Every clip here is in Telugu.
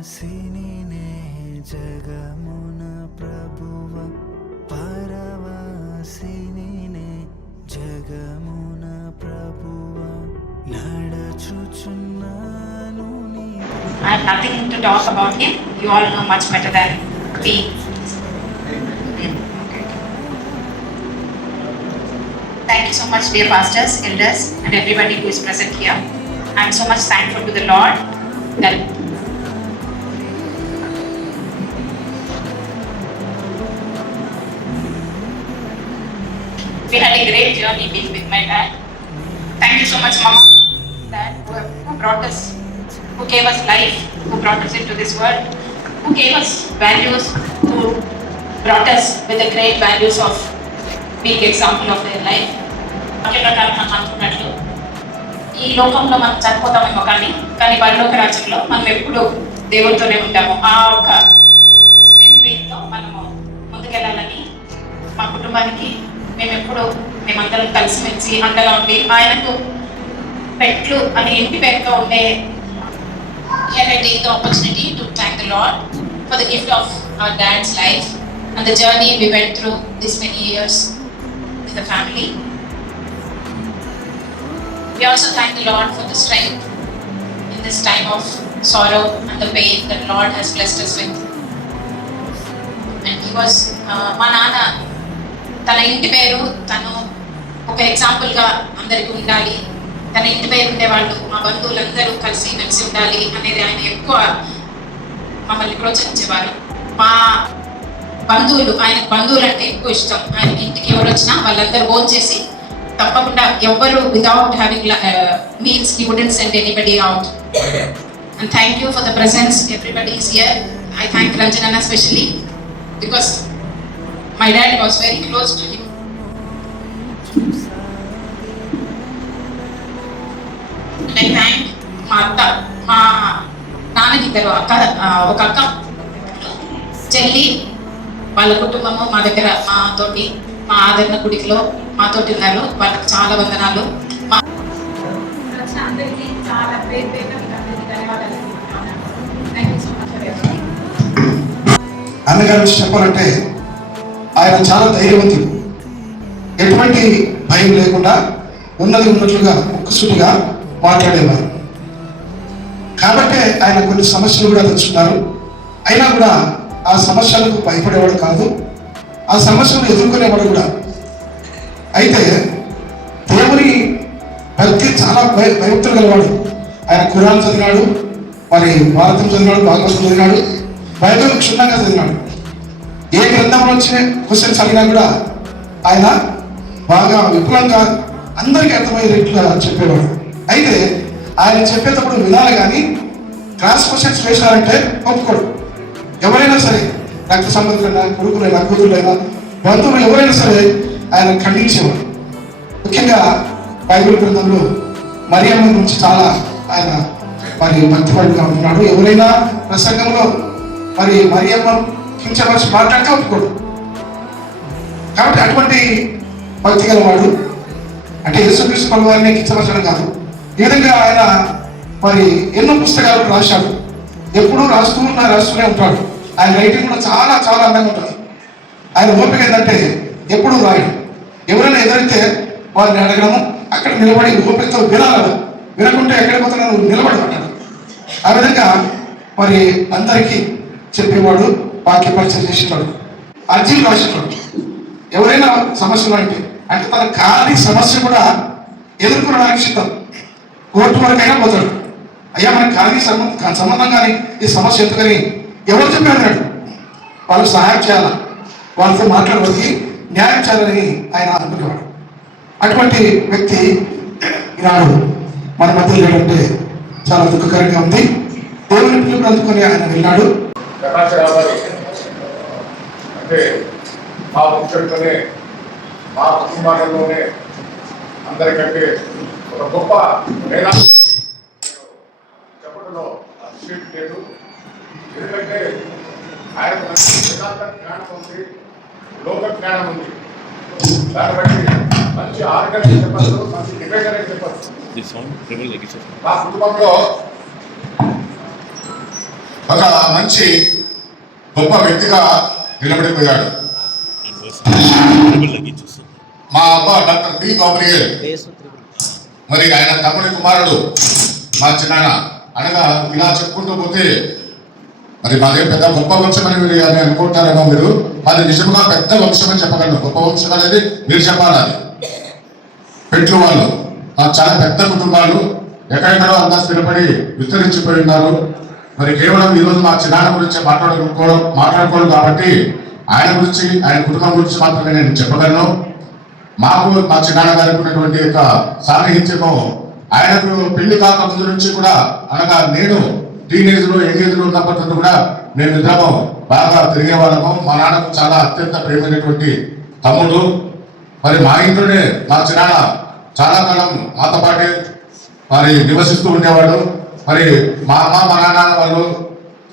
పరవాసినినే జగమున ప్రభువ పరవాసినినే జగమున ప్రభువ నడచుచున్నాను నీ. I have nothing to talk about him. You all know much better than me. Thank you so much, dear pastors, elders, and everybody who is present here. I am so much thankful to the Lord that we had a great journey with my dad. Thank you so much, Mama, Dad, who brought us, who gave us life, who brought us into this world, who gave us values, who brought us with the great values of being example of their life. వాక్య ప్రకారం మనం అనుకున్నట్లు ఈ లోకంలో మనం చనిపోతామేమో కానీ పరలోక రాజ్యంలో మనం ఎప్పుడు దేవుడితోనే ఉంటాము. ఆ ఒక క్రిస్టియన్ ఫెయిత్తో మనము ముందుకెళ్ళాలని మా కుటుంబానికి మేమందరం కలిసిమెలిసి అండగా ఉండి ఆయనకు పెట్లు అని ఇంటి పేరుతో ఉండే I take the opportunity to thank the Lord for the gift of our dad's life and the journey we went through this many years with the family. We also thank the Lord for the strength in this time of sorrow and the pain that Lord has blessed us with. And he was మా నాన్న తన ఇంటి పేరు తను ఒక ఎగ్జాంపుల్గా అందరికీ ఉండాలి, తన ఇంటి పేరు ఉండేవాళ్ళు మా బంధువులందరూ కలిసి మెలిసి ఉండాలి అనేది ఆయన ఎక్కువ మమ్మల్ని ప్రోత్సహించేవారు. మా బంధువులు బంధువులు అంటే ఎక్కువ ఇష్టం. ఆయన ఇంటికి ఎవరు వచ్చినా వాళ్ళందరూ భోజనం చేసి తప్పకుండా ఎవ్వరు without having meals he wouldn't send anybody out. And thank you for the presence. Everybody is here. I thank Ranjanana especially because my dad was very close to him. And I thank మా అత్త, మా నాన్నకి ఇద్దరు ఒక అక్క చెల్లి, వాళ్ళ కుటుంబము మా దగ్గర మాతోటి మా ఆదరణ గుడిలో మాతోటి ఉన్నారు. వాళ్ళకి చాలా వందనాలు. అందరికీ చాలా అన్నగారు చెప్పాలంటే ఆయన చాలా ధైర్యవంతుడు. ఎటువంటి భయం లేకుండా ఉన్నది ఉన్నట్లుగా ముక్కుసూటిగా మాట్లాడేవారు. కాబట్టి ఆయన కొన్ని సమస్యలు కూడా తెచ్చుకున్నారు. అయినా కూడా ఆ సమస్యలకు భయపడేవాడు కాదు, ఆ సమస్యలను ఎదుర్కొనేవాడు కూడా. అయితే దేవుని భక్తి చాలా భయభక్తులు గలవాడు. ఆయన ఖురాన్ చదివినాడు, మరి భారతం చదివినాడు, భాగవతం చదివినాడు, బైబిల్ క్షుణ్ణంగా చదివినాడు. ఏ గ్రంథంలో వచ్చిన క్వశ్చన్స్ అడిగినా కూడా ఆయన బాగా విపులంగా అందరికీ అర్థమయ్యేట్లుగా చెప్పేవాడు. అయితే ఆయన చెప్పేటప్పుడు వినాలి, కానీ క్రాస్ క్వశ్చన్స్ వేసినారంటే ఒప్పుకోడు. ఎవరైనా సరే, రక్త సంబంధులైనా, కొడుకులైనా, కూతురులైనా, బంధువులు ఎవరైనా సరే ఆయన ఖండించేవాడు. ముఖ్యంగా బైబిల్ గ్రంథంలో మరియమ్మ గురించి చాలా ఆయన మరి భక్తిపరుడుగా ఉంటున్నాడు. ఎవరైనా ప్రసంగంలో మరి మరియమ్మ కించపరిచి మాట్లాడితే ఒప్పుకోడు. కాబట్టి అటువంటి భక్తి గలవాడు. అంటే యేసుక్రీస్తు ప్రభువారిని కించపరచడం కాదు. ఈ విధంగా ఆయన మరి ఎన్నో పుస్తకాలు రాశాడు. ఎప్పుడూ రాస్తూనే ఉంటాడు. ఆయన రైటింగ్ కూడా చాలా చాలా అందంగా ఉంటుంది. ఆయన ఓపిక ఏంటంటే ఎప్పుడూ రాయడు. ఎవరైనా ఎదురైతే వారిని అడగడము, అక్కడ నిలబడి ఓపికతో వినాలి. వినకుంటే ఎక్కడికి పోతున్నా నువ్వు నిలబడమంటాడు. ఆ విధంగా మరి అందరికీ చెప్పేవాడు, వాక్య పరిచయం చేసేవాడు, అర్జీలు రాసేవాడు. ఎవరైనా సమస్యలు అంటే తన కాని సమస్య కూడా ఎదుర్కొనడానికి సిద్ధం. కోర్టు వరకైనా పోతాడు. అయ్యా మనకి కాని సంబంధం కానీ ఈ సమస్య ఎందుకని ఎవరు చెప్పాడు, వాళ్ళకి సహాయం చేయాలా, వాళ్ళతో మాట్లాడడానికి న్యాయం చేయాలని ఆయన అనుకునేవాడు. అటువంటి వ్యక్తి ఈనాడు మన మధ్య లేదంటే చాలా దుఃఖకరంగా ఉంది. దేవుని పిలుపుని అందుకొని ఆయన వెళ్ళాడు. అంటే మా ముఖ్యంలోనే మా కుటుంబాలలోనే అందరికంటే ఒక గొప్ప నేనా చెప్పడంలో అతిశయం లేదు. ఎందుకంటే ఆయన వేదాంత జ్ఞానం ఉంది, లోక జ్ఞానం ఉంది. దాన్ని బట్టి మంచి ఆర్గనైజ్ చెప్పచ్చు, మంచి డిబేటర్ చెప్పచ్చు. మా కుటుంబంలో ఒక మంచి గొప్ప వ్యక్తిగా నిలబడిపోయాడు. మా అబ్బా డాక్టర్ బి గాబ్రియల్, మరి ఆయన తమ్ముడి కుమారుడు మా చిన్నాన్న అనగా ఇలా చెప్పుకుంటూ పోతే మరి మాదే పెద్ద గొప్ప వంశం అని మీరు అని అనుకుంటారేమో మీరు. మాది నిజంగా పెద్ద వంశం అని చెప్పగలను. గొప్ప వంశం అనేది మీరు చెప్పాలి. అది పెట్లు వాళ్ళు చాలా పెద్ద కుటుంబాలు, ఎక్కడెక్కడో అంతా స్థిరపడి విస్తరించిపోయి ఉన్నారు. మరి కేవలం ఈరోజు మా చిన్నాన్న గురించి మాట్లాడుకోవడం కాబట్టి ఆయన గురించి, ఆయన కుటుంబం గురించి మాత్రమే నేను చెప్పగలను. మాకు మా చిన్నాన్న గారికి ఉన్నటువంటి యొక్క సాన్నిహిత్యము, ఆయనకు పెళ్లి కాక ముందు నుంచి కూడా, అనగా నేను టీనేజ్ లో యంగేజ్ లో ఉన్నప్పటి నుండి కూడా మేము ఇద్దరము బాగా తిరిగేవాళ్ళము. మా నాన్నకు చాలా అత్యంత ప్రేమైనటువంటి తమ్ముడు. మరి మా ఇంట్లోనే మా చిన్నాన్న చాలా కాలం మాతో పాటే మరి నివసిస్తూ ఉండేవాడు. మరి మా అమ్మ మా నాన్న వాళ్ళు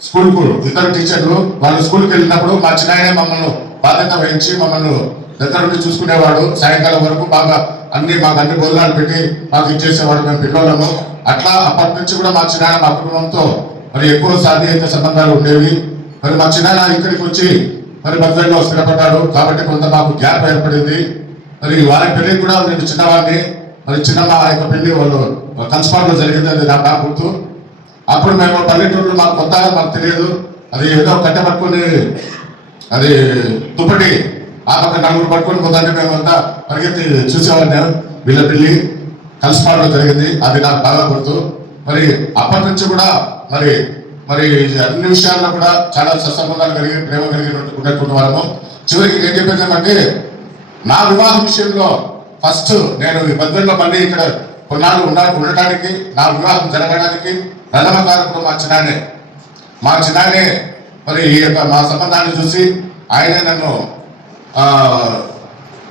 స్కూల్కు, ఇద్దరు టీచర్లు, వాళ్ళు స్కూల్కి వెళ్ళినప్పుడు మా చిన్నాయనే మమ్మల్ని బాధ్యత వహించి మమ్మల్ని దగ్గర నుండి చూసుకునేవాడు. సాయంకాలం వరకు బాగా మాకు అన్ని భోజనాలు పెట్టి మాకు ఇచ్చేసేవాడు, మేము పిల్లలము. అట్లా అప్పటి నుంచి కూడా మా చిన్నాన్న మా కుటుంబంతో మరి ఎక్కువ సాన్నిహిత సంబంధాలు ఉండేవి. మరి మా చిన్నాన్న ఇక్కడికి వచ్చి మరి బద్వేల్లో స్థిరపడ్డాడు కాబట్టి కొంత మాకు గ్యాప్ ఏర్పడింది. మరి వాళ్ళ పెళ్లికి కూడా నేను చిన్నవాడిని. మరి చిన్నమ్మ యొక్క పెళ్లి వాళ్ళు కన్స్పాట్లో జరిగింది, అది నాకు గుర్తు. అప్పుడు మేము పల్లెటూరులో మాకు కొత్తగా మాకు తెలియదు, అది ఏదో కట్టె పట్టుకొని అది దుప్పటి ఆ పక్క నలుగురు పట్టుకొని పోతానే మేమంతా పరిగెత్తి చూసేవాడిని. వీళ్ళ పెళ్లి కన్స్పాట్లో జరిగింది, అది నాకు బాగా గుర్తు. మరి అప్పటి నుంచి కూడా మరి మరి అన్ని విషయాల్లో కూడా చాలా సత్సంబంధాలు కలిగి ప్రేమ కలిగినటువంటి వాళ్ళము. చివరికి ఏం చెప్పేదామంటే, నా వివాహం విషయంలో ఫస్ట్ నేను ఈ బద్వేల్లో మళ్ళీ ఇక్కడ కొన్నాళ్ళు ఉండటానికి, నా వివాహం జరగడానికి ప్రథమ కారకుడు మా చిన్నానే. మరి ఈ యొక్క మా సంబంధాన్ని చూసి ఆయనే నన్ను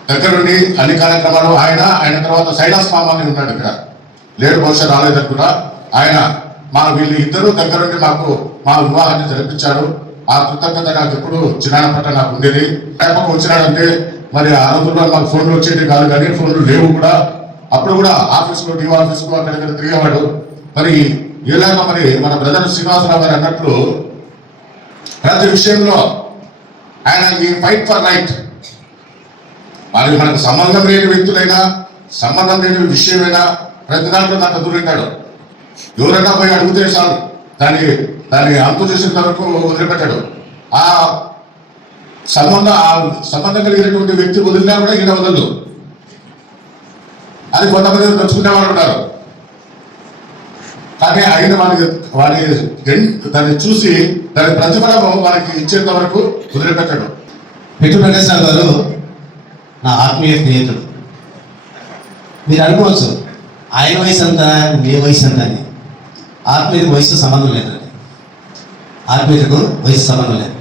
దగ్గరుండి అన్ని కార్యక్రమాలు ఆయన తర్వాత సైలాస్ మామ అని ఉన్నాడు, ఇక్కడ లేడు, బహుశా రాలేదనుకున్నా. ఆయన వీళ్ళు ఇద్దరు దగ్గరుండి మాకు మా వివాహాన్ని జరిపించాడు. ఆ కృతజ్ఞత నాకు ఎప్పుడు చిన్నాన్న పట్ల నాకు ఉండేది. ఎప్పటికి వచ్చినాడంటే మరి ఆ రోజుల్లో మాకు ఫోన్లు వచ్చేది కాదు, కానీ ఫోన్లు లేవు కూడా. అప్పుడు కూడా ఆఫీస్లో డిఓ ఆఫీస్లో అక్కడ తిరిగేవాడు. మరి ఇలాగా మరి మన బ్రదర్ శ్రీనివాసరావు గారు అన్నట్లు ప్రతి విషయంలో ఆయన ఈ ఫైట్ ఫర్ రైట్. మరి మనకు సంబంధం లేని వ్యక్తులైనా, సంబంధం లేని విషయమైనా ప్రతి దాంట్లో దాంట్లో దూరింటాడు. ఎవరైనా పోయి అడిగితే చాలు దాన్ని అంతు చేసిన వరకు వదిలిపెట్టాడు. ఆ సంబంధం కలిగినటువంటి వ్యక్తి వదిలినా కూడా ఈయన వదలదు. అది కొంతమంది నచ్చుకునే వాళ్ళు ఉంటారు, కానీ ఆయన దాన్ని చూసి దాని ప్రతిఫలం వారికి ఇచ్చేంత వరకు వదిలిపెట్టాడు. పిట్టు వెంకటేశ్వర గారు నా ఆత్మీయ స్నేహితుడు. మీరు అనుకోవచ్చు ఆయన వయసు ఎంత, మీ వయసు ఎంత అని. ఆత్మీయతకు వయసు సంబంధం లేదండి. ఆత్మీయతకు వయసు సంబంధం లేదు.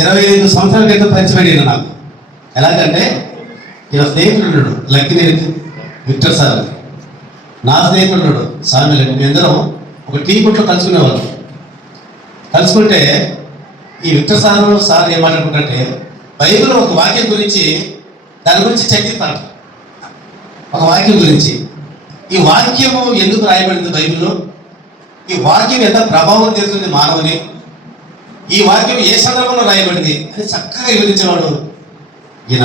25 సంవత్సరాల క్రితం పరిచయం నాకు. ఎలాగంటే ఇలా స్నేహితుడు లక్కినేని విక్టర్ సార్, నా స్నేహితుడు సార్లు, మేమిద్దరం ఒక టీ కొట్లో కలుసుకునేవాళ్ళం. కలుసుకుంటే ఈ విక్టర్ సార్ ఏం మాట్లాడుకుంటే, బైబిల్లో ఒక వాక్యం గురించి, దాని గురించి చర్చిస్తాడు. ఒక వాక్యం గురించి, ఈ వాక్యము ఎందుకు రాయబడింది బైబిల్లో, ఈ వాక్యం ఎంత ప్రభావం చేస్తుంది మానవుని, ఈ వాక్యం ఏ సందర్భంలో రాయబడింది అని చక్కగా వివరించేవాడు ఈయన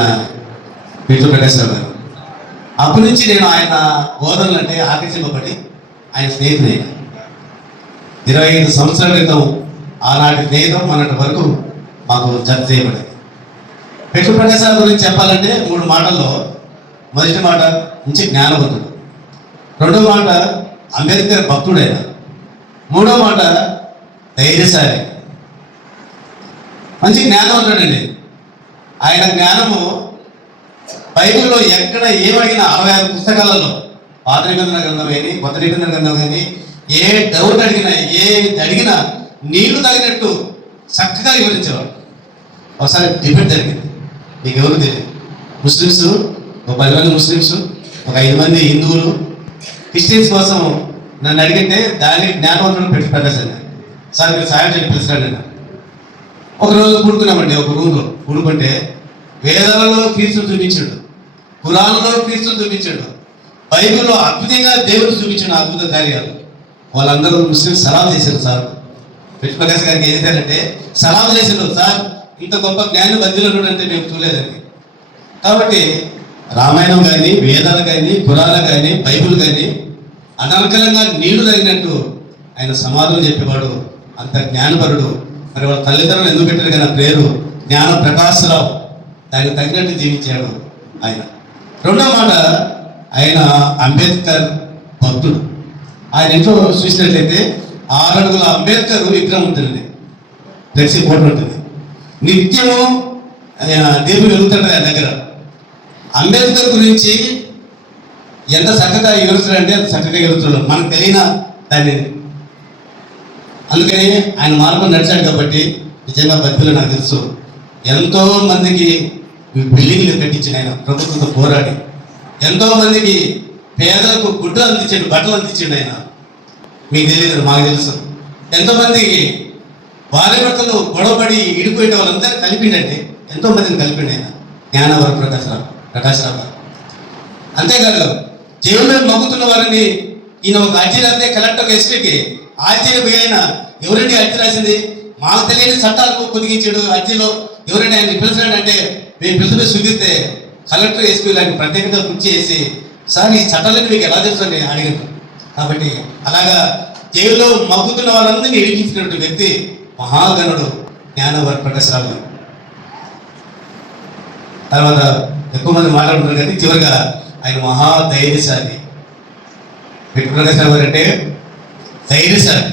పిట్టు వెంకటేశ్వర గారు. అప్పటి నుంచి నేను ఆయన బోధనలు అంటే ఆకర్షింపబడి ఆయన స్నేహితుడే. 25 సంవత్సరాల క్రితం ఆనాటి స్నేహితం మొన్నటి వరకు మాకు జత చేయబడింది. పిట్టు వెంకటేశ్వర గురించి చెప్పాలంటే 3 మాటల్లో, మొదటి మాట మంచి జ్ఞానవంతుడు, రెండో మాట అంబేద్కర్ భక్తుడైన, మూడో మాట ధైర్యశాలి, మంచి జ్ఞానవంతుడండి. ఆయన జ్ఞానము బైబిల్లో ఎక్కడ ఏమడిగినా 66 పుస్తకాలలో, పాత నిబంధన గ్రంథం కానీ కొత్త నిబంధన గ్రంథం కానీ, ఏ డౌట్ అడిగినా నీళ్లు తగినట్టు చక్కగా వివరించేవాడు. ఒకసారి డిబేట్ జరిగింది, మీకు ఎవరు తెలియదు. ముస్లిమ్స్ ఒక 10 మంది ముస్లిమ్స్, ఒక 5 మంది హిందువులు క్రిస్టియన్స్ కోసం నన్ను అడిగితే దానికి జ్ఞానవంతులను పెట్టి పెట్టేశాను. సార్ మీరు సాయం చేసి పిలిచాను. ఒకరోజు కూడుకున్నామండి, ఒక రూమ్లో కూడుకుంటే వేదాలలో క్రీస్తులు చూపించాడు, ఖురాన్లో క్రీస్తులు చూపించాడు, బైబిల్లో అద్భుతంగా దేవుడు చూపించాడు అద్భుత కార్యాలు. వాళ్ళందరూ ముస్లిమ్స్ సలాం చేశారు. సార్ ప్రకాష్ గారికి ఏం చేశారంటే సలాం చేసిండు, సార్ ఇంత గొప్ప జ్ఞాని మధ్యలో అంటే మేము చూడలేదండి. కాబట్టి రామాయణం కానీ, వేదాలు కానీ, పురాణాలు కానీ, బైబుల్ కానీ అనర్గళంగా నీళ్లు తగినట్టు ఆయన సమాధానం చెప్పేవాడు. అంత జ్ఞానపరుడు. మరి వాళ్ళ తల్లిదండ్రులు ఎందుకు పెట్టారు కానీ పేరు జ్ఞాన ప్రకాశరావు. దానికి తగినట్టు జీవించాడు ఆయన. రెండో మాట, ఆయన అంబేద్కర్ భక్తుడు. ఆయన ఇంట్లో చూసినట్లయితే 6 అడుగుల అంబేద్కర్ విగ్రహం ఉంటుంది, ఫ్లెక్సీ ఫోటో ఉంటుంది. నిత్యము దేవుడు వెలుగుతాడు ఆయన దగ్గర. అంబేద్కర్ గురించి ఎంత చక్కగా వివరిస్తాడంటే అంత చక్కగా వివరిస్తాడు, మనకు తెలియన దాన్ని. అందుకని ఆయన మార్గం నడిచాడు కాబట్టి నిజంగా బతిలో నాకు తెలుసు. ఎంతో మందికి బిల్డింగ్లు కట్టించిన ఆయన ప్రభుత్వంతో పోరాడి, ఎంతో మందికి పేదలకు గుడ్డలు అందించాడు, బట్టలు అందించాడు ఆయన. మీకు తెలియదు, మాకు తెలుసు. ఎంతోమందికి భార్య భర్తలు గొడవపడి ఇడిపోయిన వాళ్ళందరూ కలిపిండండి, ఎంతో మందిని కలిపిండి ఆయన జ్ఞానవర ప్రకాశరావు గారు. అంతేకాదు జైల్లో మగ్గుతున్న వారిని ఈయన ఒక అర్జీ రాస్తే కలెక్టర్ ఎస్పీకి ఆశ్చర్యపోయి ఆయన ఎవరండి అర్జీ రాసింది, మాకు తెలియని చట్టాలకు పొదిగించాడు అర్జీలో, ఎవరండి ఆయన పిలిచాడు అంటే మేము పిలిచిపోయి చూపిస్తే కలెక్టర్ ఎస్పీ లాంటి ప్రత్యేకత కృషి చేసి సార్ ఈ చట్టాలన్నీ మీకు ఎలా తెలుసు అని అడిగారు. కాబట్టి అలాగా జైల్లో మగ్గుతున్న వాళ్ళందరినీ ఇడిపించినటువంటి వ్యక్తి మహాగణుడు జ్ఞానవర ప్రకాశరావు గారు. తర్వాత ఎక్కువ మంది మాట్లాడుతున్నారు కానీ చివరిగా ఆయన మహాధైర్యశాలి. ప్రకాశరావు గారు అంటే ధైర్యశాలి.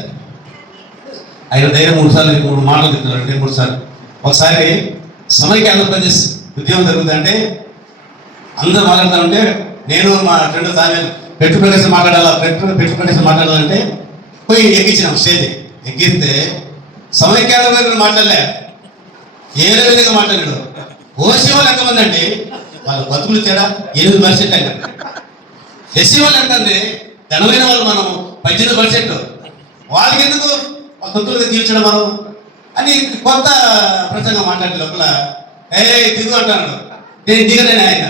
ఆయన ధైర్యం 3 సార్లు 3 మాటలు చెప్తున్నారు, 3 సార్లు. ఒకసారి సమైక్య ఆంధ్రప్రదేశ్ ఉద్యమం జరుగుతుందంటే అందరూ మాట్లాడుతారంటే నేను మా ఫ్రెండ్ సార్ ప్రకాశం మాట్లాడాలా, ప్రకాశం మాట్లాడాలంటే పోయి ఎక్కించినాం స్టేజ్. ఎక్కిస్తే సమైక్య ఆంధ్రప్రదేశ్ మాట్లాడలే, ఏదో విధంగా మాట్లాడాడు. ఓసీ వాళ్ళు ఎంతమంది అండి, వాళ్ళ బతుకులు తేడా 8% అండి. ఎస్సీ వాళ్ళు ఎంతండి, ఘనమైన వాళ్ళు మనం 18%. వాళ్ళకి ఎందుకు సొంతలుగా తీర్చడం మనం అని కొత్త ప్రసంగం మాట్లాడే లోపల దిగు అంటాడు. నేను దిగలేను, ఆయన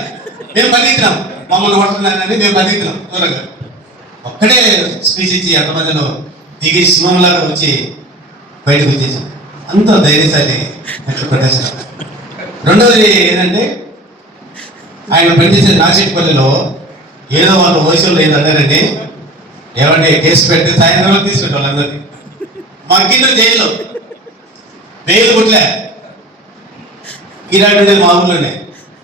మేము పరిగెత్తినాం, మమ్మల్ని కొడుతున్నానని మేము పరిగెత్తినాం దూరంగా. ఒక్కడే స్పీచ్ ఇచ్చి ఎంతమందిలో దిగి సింహంలాగా వచ్చి బయటకు వచ్చేసాం. అంత ధైర్యశాలి ప్రకాశం. రెండవది ఏంటంటే ఆయన పనిచేసే నాగశెట్టిపల్లిలో ఏదో వాళ్ళు వయసులో ఏదో అన్నారని ఏమంటే కేసు పెడితే సాయంత్రంలో తీసుకుంటారు వాళ్ళందరినీ. మా కింద జైల్లో బెయిల్ కుట్లే, ఈరాడు ఉండేది మా ఊళ్ళోనే,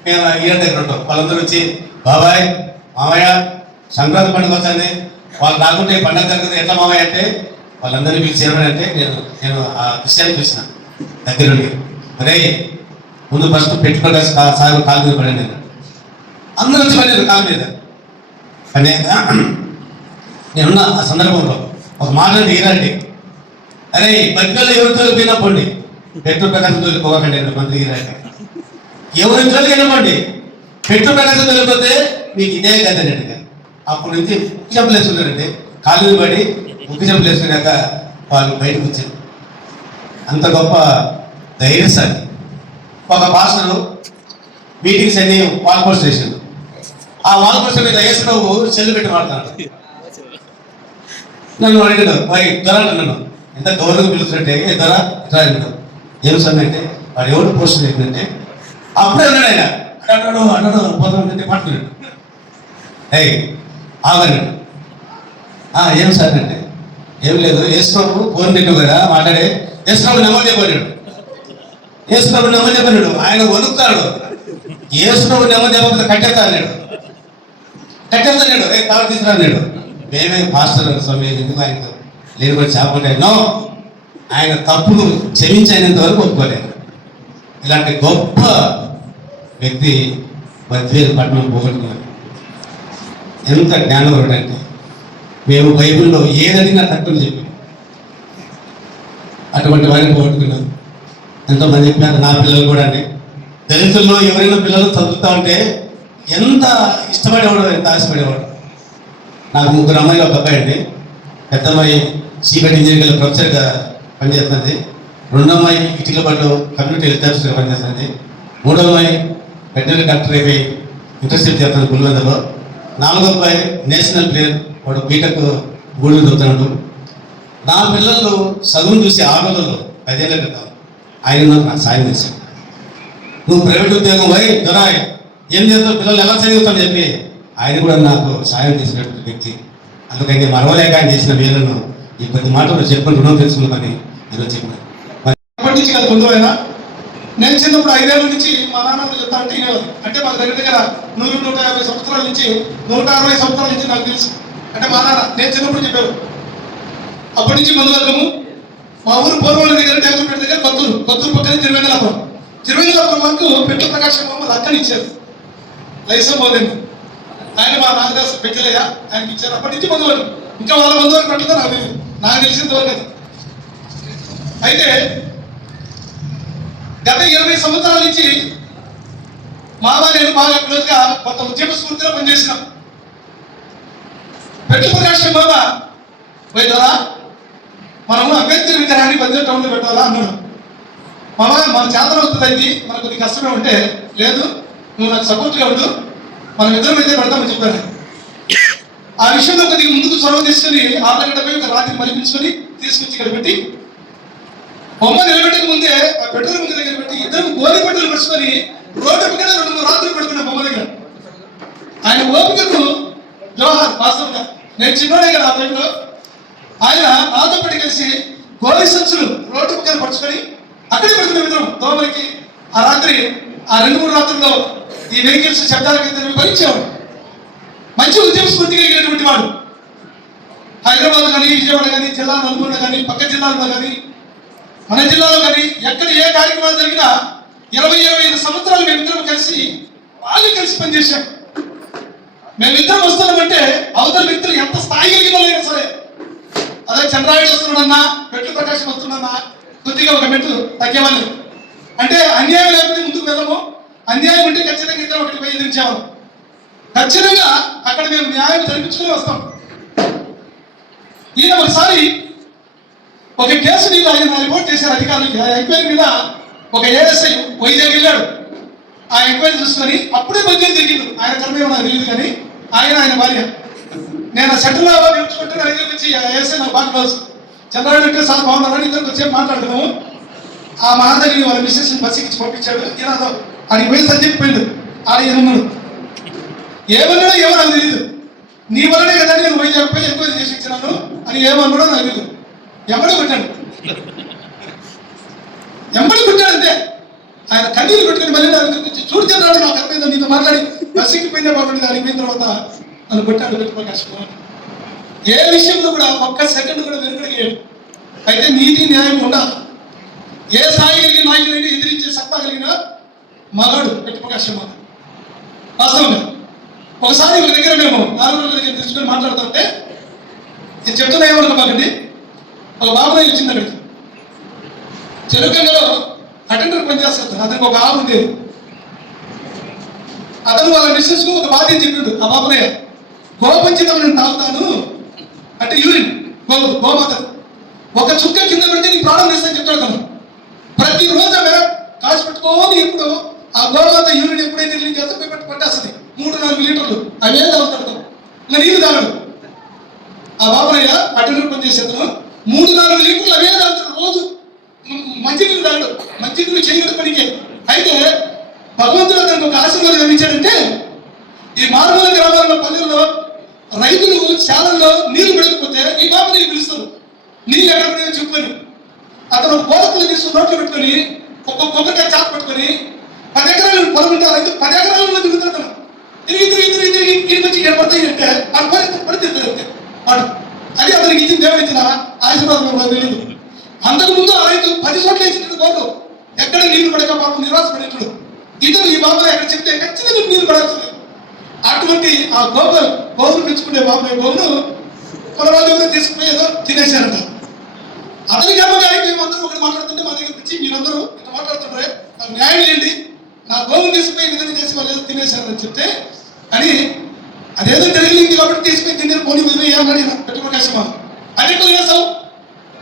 మేము ఈరాడు దగ్గర ఉంటాం. వాళ్ళందరూ వచ్చి బాబాయ్ మామయ్య సంక్రాంతి పండుగ వచ్చింది, వాళ్ళు రాకుంటే పండుగ జరుగుతుంది ఎట్లా మామయ్య అంటే వాళ్ళందరినీ పిలిచి ఏమనంటే నేను ఆ విషయాన్ని చూసిన దగ్గరుండి, అరే ముందు ఫస్ట్ పెట్టుకోవడానికి సార్ కాలు మీద పడండి. అందరూ వచ్చి పడేది కాలు మీద పడాక నేనున్న ఆ సందర్భంలో ఒక మాట ఈరండి, అరే బతికల్లో ఎవరి తోలి పోయినా పోండి, ప్రకాశం తోలిపోకండి మంత్రి ఈరండి, ఎవరి తోలికి వెళ్ళిపోండి, ప్రకాశం తోలిపోతే మీకు ఇదే కదండి. అప్పటి నుంచి ఉక్కు చెప్పులు వేసుకున్నారండి, కాలు మీద పడి ఉక్కు చెప్పులు వేసుకున్నాక వాళ్ళు బయటకు వచ్చారు. అంత గొప్ప ధైర్యశాలి. ఒక పాస్టరు మీటింగ్స్ అన్ని వాల్ పోస్ట్ చేశాడు. ఆ వాల్ పోస్ట్ మీద యేసుప్రభు చెల్లు పెట్టి మాట్లాడు. నన్ను అడిగాడు, దొర నన్ను ఎంత గౌరవంగా పిలుస్తుంటే దొర ఇట్లా అడిగాడు. ఏం సమయం అంటే వాడు ఎవరు పోస్ట్ చేసిందంటే అప్పుడే ఉన్నాడు ఆయన అన్నాడు పోతానంటే పట్టుకున్నాడు. ఆగన్నాడు. ఏం సార్ అంటే ఏం లేదు, యేసుప్రభు ఫోన్ పెట్టు కదా మాట్లాడే యేసుప్రభు నమ్మకం చెప్పాడు. యేసుప్రభు నెమ్మది చెప్పాడు, ఆయన వణుకుతాడు. యేసుప్రభు నెమ్మది చెప్పకపోతే కట్టేస్తా అన్నాడు. కవర్ తీసుకురా అన్నాడు. మేమే పాస్టర్ స్వామి ఎందుకు ఆయన లేని కూడా చెప్పండి. నో, ఆయన తప్పులు క్షమించైనంత వరకు ఒప్పుకోలేదు. ఇలాంటి గొప్ప వ్యక్తి బద్వేలు పట్టణం పోగొట్టుకున్నారు. ఎంత జ్ఞానవరుడు అంటే మేము బైబిల్లో ఏదడిగినా తక్కువ చెప్పి అటువంటి వారిని పోగొట్టుకున్నాం. ఎంతోమంది చెప్పారు, నా పిల్లలు కూడా అండి. దళితుల్లో ఎవరైనా పిల్లలు చదువుతూ ఉంటే ఎంత ఇష్టపడేవాడు, ఎంత ఆశపడేవాడు. నాకు 3 అమ్మాయిలు, ఒక అబ్బాయి అండి. పెద్ద అమ్మాయి సిబిఐ ఇంజనీరింగ్ ప్రొఫెసర్గా పనిచేస్తుంది. 2వ అమ్మాయి ఇటుకల పట్టు కమ్యూనిటీ హెల్త్ ఆఫీసర్గా పనిచేస్తుంది. 3వ అమ్మాయి వెటనరీ డాక్టర్ అయిపోయి ఇంటర్న్షిప్ చేస్తుంది పులివెందులో. 4వ అబ్బాయి నేషనల్ ప్లేయర్, వాడు బీటెక్ గూడూరు చదువుతున్నాడు. నా పిల్లలు చదువును చూసి ఆ రోజుల్లో 10 ఏళ్ళ క్రితం ఆయన నాకు సాయం చేశాడు. నువ్వు ప్రైవేట్ ఉద్యోగం పోయి దొరాయ్ ఏం చేస్తావు, పిల్లలు ఎలా చదువుతాను చెప్పి ఆయన కూడా నాకు సాయం చేసినటువంటి వ్యక్తి. అందుకని మరవలేక ఆయన చేసిన వీళ్ళను ఈ కొద్ది మాటలు చెప్పిన రుణం తెలుసుకున్నామని ఈరోజు చెప్పాను. అప్పటి నుంచి కదా ముందు అయినా నేను చిన్నప్పుడు 5 ఏళ్ళ నుంచి మా నాన్న చెప్తా అంటే వినేవారు. అంటే మాకు దగ్గర 100-150 సంవత్సరాల నుంచి 160 సంవత్సరాల నుంచి నాకు తెలుసు. అంటే మా నాన్న నేను చిన్నప్పుడు చెప్పారు. అప్పటి నుంచి మందువర్గము మా ఊరు పూర్వం దగ్గర ట్యాంకుపేట దగ్గర కొత్తూరు పక్కన తిరువెంగళాపురం వరకు పెట్ట ప్రకాశం బొమ్మలు అక్కని ఇచ్చారు. లైసెన్స్ పోదండి ఆయన మా నాగదాస్ పెంచలేదా ఆయనకి ఇచ్చారు. అప్పటి నుంచి మందువర్గం ఇంకా వాళ్ళ మందువర్గం పెట్టలేదా నాకు తెలిసినంత వరకు అది. అయితే గత 20 సంవత్సరాల నుంచి నేను బాగా క్లోజ్గా కొంత ఉద్యమ స్ఫూర్తిలో పనిచేసినాం. పెట్ట ప్రకాశం బాబా పోయినారా మనము అంబేద్కర్ విగ్రహాన్ని బంజర్ టౌన్లో పెట్టాలా అన్నాడు. మన చేతన అవుతుంది, మనకు కొద్దిగా కష్టమే ఉంటే లేదు నువ్వు నాకు సపోర్ట్గా ఉండు, మనం ఇద్దరం అయితే పెడతామని చెప్పాను. ఆ విషయంలో కొద్దిగా ముందుకు చొరవ తీసుకొని 6 గంటలపై ఒక రాత్రి మలిపించుకొని తీసుకొచ్చి ఇక్కడ పెట్టి బొమ్మ నిలబెట్టక ముందే ఆ పెట్రోల్ బంక్ దగ్గర పెట్టి ఇద్దరు గోలి పట్టులు పరుచుకొని రోడ్డు పక్కన 2-3 రాత్రులు పెట్టుకున్న బొమ్మ దగ్గర. ఆయన ఓపికకు జోహార్ వాస్తవంగా. నేను చిన్నోడే కదా ఆ టైంలో. ఆయన నాతో పాటు కలిసి గోలి సంచులు రోడ్డు పక్కన పరుచుకొని అక్కడే పెడుతున్న విధం దోమలకి. ఆ రాత్రి ఆ 2-3 రాత్రుల్లో ఈ వెహికల్స్ శబ్దాలకి భరించేవాడు. మంచి ఉద్యమ స్ఫూర్తి కలిగినటువంటి వాడు. హైదరాబాద్ కానీ విజయవాడ కానీ జిల్లా నలుగురు కానీ పక్క జిల్లాల్లో కానీ మన జిల్లాలో కానీ ఎక్కడ ఏ కార్యక్రమాలు జరిగినా 20-25 సంవత్సరాలు మేమిద్దరం కలిసి బాగా కలిసి పనిచేశాం. మేమిద్దరం వస్తున్నామంటే అవతల వ్యక్తులు ఎంత స్థాయి కలిగినా సరే, అదే చంద్రాయుడు వస్తున్నాడన్నా పెట్టు ప్రకాశం వస్తున్నాడన్నా కొద్దిగా ఒక మెట్టు తగ్గేవాళ్ళు. అంటే అన్యాయం లేకపోతే ముందుకు వెళ్ళము, అన్యాయం ఉంటే ఖచ్చితంగా ఇద్దరు ఒకటి పోయి ఎదిరించేవాళ్ళం. ఖచ్చితంగా అక్కడ మేము న్యాయం జరిపించుకుని వస్తాం. ఈయన ఒకసారి ఒక కేసు మీద ఆయన రిపోర్ట్ చేశారు అధికారులకి. ఆ ఎంక్వైరీ మీద ఒక ఏఎస్ఐ వైజాగ్ వెళ్ళాడు. ఆ ఎంక్వైరీ చూసుకొని అప్పుడే బడ్జెట్ జరిగింది. ఆయన కర్మే నాకు తెలియదు కానీ ఆయన భార్య నేను సెటిల్ నిలుచుకుంటే నా దగ్గరికి వచ్చి ఏఎస్ఐ నాకు బాగా క్లోజ్. చంద్రబాబు అంటే సార్ బాగున్నారని ఇద్దరికి వచ్చి మాట్లాడుతున్నాము. ఆ మహాదగిని వాళ్ళ మిస్సెస్ బస్సుకి పంపించాడు. ఈయన ఆడికి పోయి సరిపోయింది. ఆడిన్నాడు ఏమన్నాడో ఏమో నాకు తెలియదు. నీ వల్లనే కదా నేను వైజాగ్ పోయి ఎంక్వైరీ చేసి ఇచ్చినాను అని ఏమన్నాడో నాకు తెలియదు. ఎంబడి కొట్టాడు అంతే. ఆయన కన్నీళ్ళు పెట్టుకుని మళ్ళీ చూడు చంద్రాడు నాకు అర్థమైందో నీతో మాట్లాడి బస్సుకి పోయినా బాగుంటుంది. దానికి పోయిన తర్వాత నన్ను కొట్టాడు పెట్టు ప్రకాశం. ఏ విషయంలో కూడా ఒక్క సెకండ్ కూడా వెనుకడిగాడు. అయితే నీతి న్యాయం ఉండాలి. ఏ స్థాయి కలిగిన నాయకులైనా ఎదిరించే సత్తా కలిగిన మగాడు పెట్టు ప్రకాశం మాట వాస్తవంగా. ఒకసారి ఒక దగ్గర మేము 4 రోజుల దగ్గర తెచ్చుకొని మాట్లాడుతుంటే ఇది చెప్తున్నా ఏమనుకోకండి. ఒక బాబు ఇచ్చింది అక్కడికి చెరుకంగలో అటెండర్ పనిచేస్తాడు. అతనికి ఒక ఆవు ఉండేది. అతను వాళ్ళ మిస్సెస్ కు ఒక బాధ్యత చెప్పిండు. ఆ బాబులయ్య గోపంచితం నేను తాగుతాను అంటే యూరిన్ గోమాత ఒక చుక్క కింద పెడితే నీ ప్రాణం తీస్తాను చెప్తాడు. తను ప్రతిరోజు ఆమె కాసి పెట్టుకోని ఎప్పుడు ఆ గోమాత యూరిన్ ఎప్పుడైతే రిలీజ్ చేస్తే పట్టేస్తుంది 3-4 లీటర్లు అవే తాగుతాడు. ఇంకా నీళ్ళు తాగడు. ఆ బాబులయ్య అటెండర్ పనిచేసేతను 3-4 లీటర్లు అవే తాగుతాడు రోజు. మంచినీళ్ళు తాగడు. మంచినీళ్ళు చేయగడు పనికి. అయితే భగవంతుడు అతనికి ఒక ఆశీర్వాదం ఏమిచ్చాడంటే ఈ మారుమూల గ్రామాల్లో పల్లెల్లో రైతులు శాలల్లో నీళ్లు పెడకపోతే ఈ బాబు నీళ్ళు పిలుస్తారు. నీళ్ళు ఎక్కడ పడినా చెప్పుకొని అతను బోధకులు తీసుకుని నోట్లు పెట్టుకొని ఒక్కొక్కటి చాప పెట్టుకొని 10 ఎకరాలు పొలం ఉంటే రైతు 10 ఎకరాలలో తిరుగుతాడు. తిరిగి ఇంటికి వచ్చి ఇక్కడ పడతాయి అంటే ఆ పరిస్థితి వాడు అది అతనికి ఇచ్చిన దేవుడు ఇచ్చిన ఆశీర్వాదం తెలియదు. అంతకుముందు ఆ రైతు 10 చోట్ల ఇచ్చినట్టు బాబు ఎక్కడ నీళ్లు పడక పాపం నిరాశపడేటాడు. ఇతను ఈ బాబులో ఎక్కడ చెప్తే ఖచ్చితంగా నీళ్లు పడాల్సింది. అటువంటి ఆ గోవులు పెంచుకునే బాబు గోవును మన వాళ్ళు ఎవరో తీసుకుపోయి ఏదో తినేశారంట. అతనికి ఏమో కానీ మేమందరూ ఒకటి మాట్లాడుతుంటే మా దగ్గర వచ్చి మీరందరూ ఇట్లా మాట్లాడుతుంటారే నాకు న్యాయం చేయండి, నా గోవును తీసుకుపోయి విధంగా చేసి వాళ్ళు ఏదో తినేశారని చెప్తే అని అదేదో జరిగింది కాబట్టి తీసుకుని తినే పోనీ మీద ఏమన్నాడు పెట్టు ప్రకాశమా అదే చేస్తావు.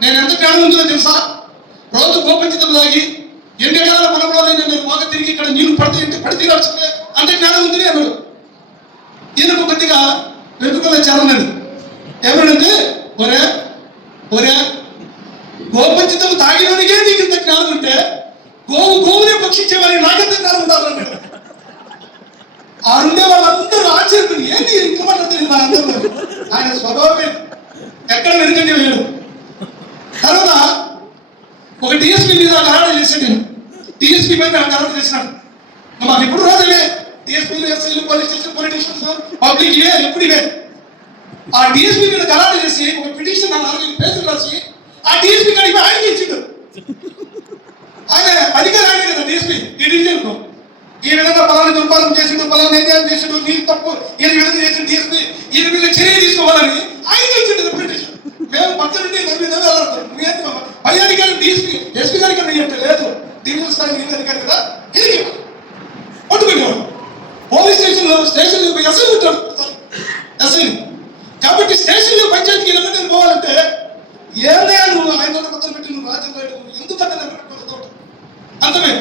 నేను ఎంత జ్ఞానం ఉంటుందో తెలుసా? రోజు గోపంచితం తాగి 8 ఎకరాల పొలంలో నేను బాగా తిరిగి ఇక్కడ నీళ్లు పడి తీరాల్సిందే అంటే జ్ఞానం ఉంది అన్నాడు. ఈయనకు కొద్దిగా వెతుకులే చాలా ఏమన్నాడంటే ఒరే గోపంచితం తాగినోనికే నీకు ఇంత జ్ఞానం ఉంటే గోవునే భక్షించేవారికి నాకెంత జ్ఞానం ఉండాలన్నాడు. ఆ ఉండే వాళ్ళందరూ ఆశ్చర్యపోయి ఏంటి ఇంత మాట్లాడుతుంది అందరూ. ఆయన స్వభావమే ఎక్కడ వెనుకంటే వేయడు. తర్వాత ఒక డిఎస్పీ మీద గలాట చేశాను నేను. డిఎస్పీ మీద గలాట చేసినాడు. మాకు ఎప్పుడు రోజులే డిఎస్పీలు, ఎస్ఐలు, పోలీస్ స్టేషన్, పొలిటీషియన్స్, పబ్లిక్ ఇవే ఎప్పుడు ఇవే. ఆ డిఎస్పీ మీద గలాట చేసి ఒక పిటిషన్ 4 పేజీలు రాసి ఆ డిఎస్పీ గారికి ఆయన ఇచ్చిండు. ఆయన అధికారి ఆయన కదా డిఎస్పీ ఈ డివిజన్కు. ఈ విధంగా పలానా దుర్పాలన చేసిండు, పలానా నిర్ణయం చేసిండు, నీకు తప్పు ఈయన విధంగా చేసిన డిఎస్పీ ఈయన మీద చర్య తీసుకోవాలని ఆయన ఇచ్చిండు పిటిషన్. మేము పక్క నుండి వెళ్ళాడుతాం. పై అధికారి డిఎస్పీ ఎస్పీ గారికి అంటే లేదు, డివిజన్ స్థాయి అధికారి కదా ఇది పట్టుకునేవాడు. పోలీస్ స్టేషన్ ఎస్ఐ ఉంటాడు ఎస్ఐ. కాబట్టి స్టేషన్లో పంచాయతీ కిలోమీటర్లు పోవాలంటే ఏమైనా నువ్వు ఆయన పక్కన పెట్టి నువ్వు రాజ్యం ఎందుకంటే అంతమే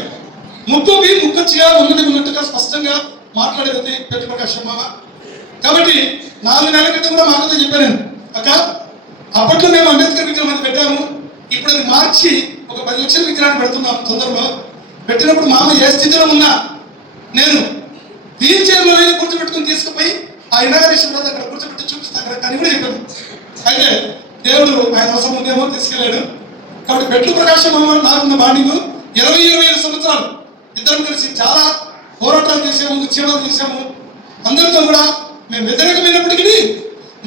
ముక్కొచ్చిగా ఉన్నట్టుగా స్పష్టంగా మాట్లాడేది పెట్టి ప్రకాశం మామ. కాబట్టి 4 నెలల క్రితం కూడా మాటతో చెప్పాను అక్క, అప్పట్లో మేము అంబేద్కర్ విగ్రహం అది పెట్టాము, ఇప్పుడు అది మార్చి ఒక 10 లక్షల విగ్రహాన్ని పెడుతున్నాం తొందరలో. పెట్టినప్పుడు మామ ఏ స్థితిలో ఉన్నా నేను వీల్ చైర్లో కూర్చోబెట్టుకుని తీసుకుపోయి ఆ ఇనాగరేషన్ రోజు అక్కడ కూర్చోబెట్టి చూపిస్తాను కానీ కూడా చెప్పాను. అయితే దేవుడు ఆయన అవసరం ఉందేమో తీసుకెళ్ళాడు. కాబట్టి పెట్లు ప్రకాశం మామ నాకున్న బాండింగ్ 25 సంవత్సరాలు ఇద్దరం కలిసి చాలా పోరాటాలు చేసాము, ఉద్యమాలు చేసాము. అందరితో కూడా మేము వ్యతిరేకమైనప్పటికీ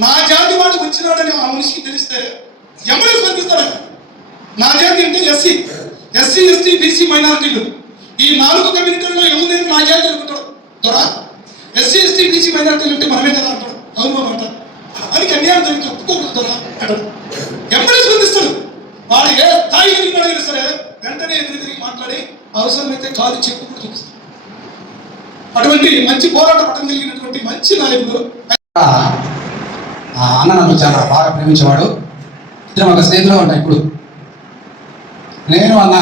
నా జాతి వాడు వచ్చినాడని ఆ మనిషికి తెలిస్తే ఎవరు స్పందిస్తాడు. నా జాతి అంటే ఎస్సీ, ఎస్టీ, బీసీ, మైనారిటీలు ఈ 4 కమ్యూనిటీల్లో ఎవరైనా నా జాతి అనుకుంటాడు. ద్వారా ఎస్సీ, ఎస్టీ, బీసీ, మైనారిటీలు అంటే మనమే కదా అంటాడు. అవును మాట అది అన్యాయం జరిగితే ఒప్పుకోకూడదురా అంటాడు. ఎవరు స్పందిస్తాడు. వాడు ఏ స్థాయి అడిగినా సరే వెంటనే ఎదురు తిరిగి మాట్లాడి అవసరమైతే కాదు చెప్పు కూడా చూపిస్తాడు. అటువంటి మంచి పోరాట పట్టం కలిగినటువంటి మంచి నాయకుడు. అన్న నన్ను చాలా బాగా ప్రేమించేవాడు. ఇద్దరం ఒక స్నేహితులు ఉంటాయి. ఇప్పుడు నేను అన్న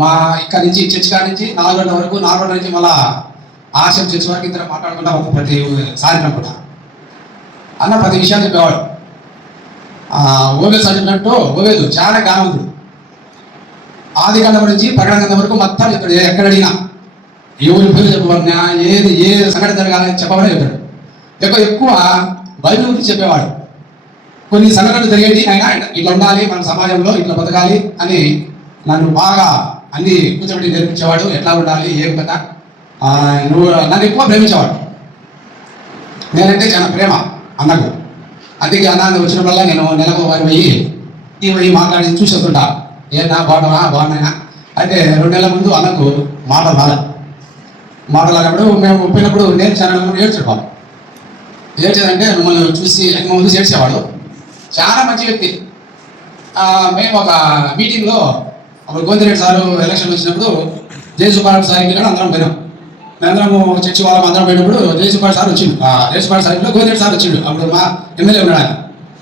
మా ఇక్కడ నుంచి చర్చి కాడి నుంచి 4 గంటల వరకు, 4 గంటల నుంచి మళ్ళా ఆశం చర్చి వరకు ఇద్దరు మాట్లాడుకుంటా ఒక ప్రతి సాయంత్రం పూట అన్న ప్రతి విషయాన్ని చెప్పేవాడు. ఓవేదు చదివినట్టు ఓవేదు చాలా జ్ఞానవంతుడు. ఆది గంధం నుంచి ప్రకటన గంధం వరకు మొత్తం ఇక్కడ ఎక్కడ అడిగినా ఎవరి పేరు చెప్పబడినా ఏ సంఘటన జరగాలని చెప్పబడే చెప్పాడు. ఎక్కువ బైబిల్ గురించి చెప్పేవాడు. కొన్ని సంఘటనలు జరిగేది ఆయన ఇట్లా ఉండాలి, మన సమాజంలో ఇట్లా బతకాలి అని నన్ను బాగా అన్ని కూర్చోబెట్టి నేర్పించేవాడు. ఎట్లా ఉండాలి ఏం కదా నువ్వు నన్ను ఎక్కువ ప్రేమించేవాడు. నేనంటే చాలా ప్రేమ అన్నకు. అందుకే అన్న వచ్చినప్పుడల్లా నేను నెలకు 1000 మాట్లాడి చూసి వస్తుంటా. ఏనా బాగున్నాయినా అయితే 2 నెలల ముందు అన్నకు మాటలు మాట్లాడినప్పుడు మేము పోయినప్పుడు నేను చాలా ఏడ్చాడు బాబు. ఏడ్చేదంటే మిమ్మల్ని చూసి మమ్మల్ని ఏడ్చేవాడు. చాలా మంచి వ్యక్తి. మేము ఒక మీటింగ్లో అప్పుడు గోందిరెడ్డి సారు ఎలక్షన్ వచ్చినప్పుడు జయసుపాల్ సార్కి అందరం పోయినాం. మేమందరము చర్చి వాళ్ళం అందరం పోయినప్పుడు జయసుపాల్ సార్ వచ్చిండు. జయసుపాల్ సార్లో గోందిరెడ్డి సార్ వచ్చిండు. అప్పుడు మా ఎమ్మెల్యే ఉన్నాడు ఆయన.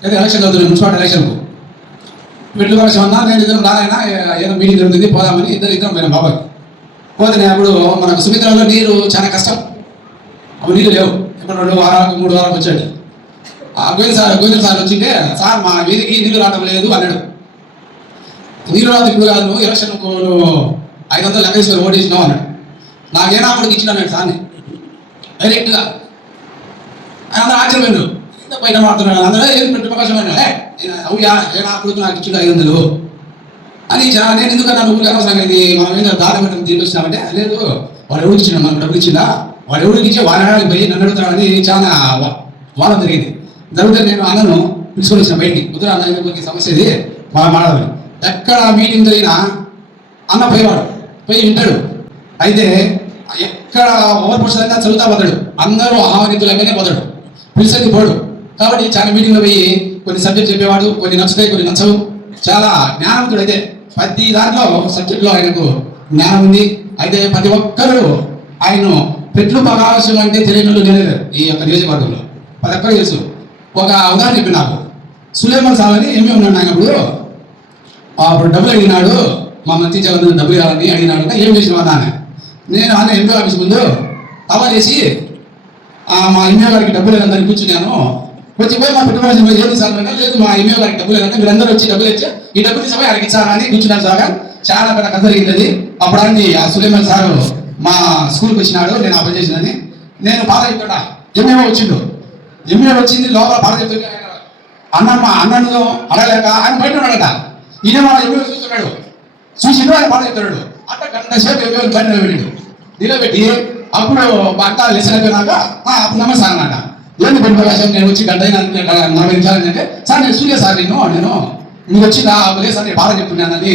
అయితే ఎలక్షన్ అవుతుంది మున్సిపాలిటీ ఎలక్షన్కు. పెట్లు కలిసి ఉన్నా నేను ఇద్దరు రానైనా ఏదో మీటింగ్ జరుగుతుంది పోదామని ఇద్దరం పోయినాం బాబాయ్. పోతే అప్పుడు మనకు సుమిత్రలో నీరు చాలా కష్టం. అప్పుడు నీళ్ళు లేవు. ఇప్పుడు 2 వారాలకు 3 వారాలకు వచ్చాడు. గోవింద సార్ వచ్చింటే సార్ మా వీధికి నీళ్ళు రావడం లేదు అన్నాడు. నీళ్ళు రాదు ఇప్పుడు కాదు, నువ్వు ఎలక్షన్ నువ్వు 500 లెక్క తీసుకొని ఓటేసినావు అన్నాడు. నాకేనా అప్పటికి ఇచ్చిన అన్నాడు సార్ని డైరెక్ట్గా. అందరూ ఆశ్చర్యపోయాడు. ఇంత పైన మాడుతున్నాడు. అందరూ ఏం ప్రకాశమైన అవుయా ఏనా అప్పుడు నాకు ఇచ్చిన 500 అని నేను ఎందుకన్నా నువ్వు అనవసరంగా ఇది మనం ఏదో దారి పెట్టడం దీనికి వచ్చినామంటే లేదు వాడు ఎవరికి ఇచ్చిన మనకు డబ్బులు ఇచ్చిందా, వాడు ఎవరికి ఇచ్చి వాడడానికి పోయి నన్ను అడుగుతాడని చాలా వాదం జరిగింది. జరిగితే నేను అన్నను పిలుచుకొని వచ్చిన బయటికి కుదురు అన్న సమస్య ఇది మాట్లాడాలి. ఎక్కడ మీటింగ్ జరిగినా అన్న పోయేవాడు, పోయి వింటాడు. అయితే ఎక్కడ ఓవర్ పర్సన్ చదువుతా పోతాడు. అందరూ ఆహ్వానితులనే పోతాడు, పిలిచేది పోడు. కాబట్టి చాలా మీటింగ్లో పోయి కొన్ని సబ్జెక్ట్ చెప్పేవాడు. కొన్ని నచ్చుతాయి, కొన్ని నచ్చవు. చాలా జ్ఞానవంతుడు. అయితే ప్రతి దాంట్లో సబ్జెక్టులో ఆయనకు జ్ఞానం ఉంది. అయితే ప్రతి ఒక్కరు ఆయన పెట్లు ప్రకాశం అంటే తెలియని నేనే ఈ యొక్క నియోజకవర్గంలో ప్రతి ఒక్కరు తెలుసు. ఒక ఉదాహరణ చెప్పి నాకు సులేమన్ సార్ అని ఏమీ ఉన్నాడు. ఆయన అప్పుడు డబ్బులు అడిగినాడు, మా మంత్రి చాలా డబ్బులు కావాలని అడిగినాడు. ఏం చేసిన అన్న నేను ఆయన ఎంపీ ఆఫీస్ ముందు తవా చేసి మా ఎమ్మెల్యే గారికి డబ్బులు లేదని కూర్చున్నాను. వచ్చి పోయి మా పెట్టుబడి ఏది సార్ అంటే లేదు మా ఇమే గారికి డబ్బులు లేదంటే మీరందరూ వచ్చి డబ్బులు ఇచ్చి ఈ డబ్బులు తీసుకుపోయి ఆయనకి ఇచ్చారని కూర్చున్నాను సార్. చాలా పెద్ద కథ జరిగింది. అప్పుడు అండి ఆ సులేమన్ సారు మా స్కూల్కి వచ్చినాడు, నేను ఆ పని చేసినని. నేను బాధ చెప్తాడా ఎంఏ వచ్చిండు, ఎంఏ వచ్చింది లోపల బాధ చెప్తుంటే అన్నను అడగలేక ఆయన బయట ఉన్నాడట. ఈయన మన ఎంఏ చూస్తున్నాడు, చూసిండు ఆయన బాధ చెప్తున్నాడు. అట్లా గంట సేపు ఎంఏ బయట నిలబెట్టాడు. నిలబెట్టి అప్పుడు మా అక్క లెసన్ అయిపోయినాక అప్పుడు నమస్తే అన్నమాట. ఏంది పెద్ద ప్రకాశం నేను వచ్చి గంట 40 నిమిషాలు అంటే సార్ నేను సూర్య సార్ నేను మీరు వచ్చిందా లేదు సార్ నేను బాధ చెప్తున్నానని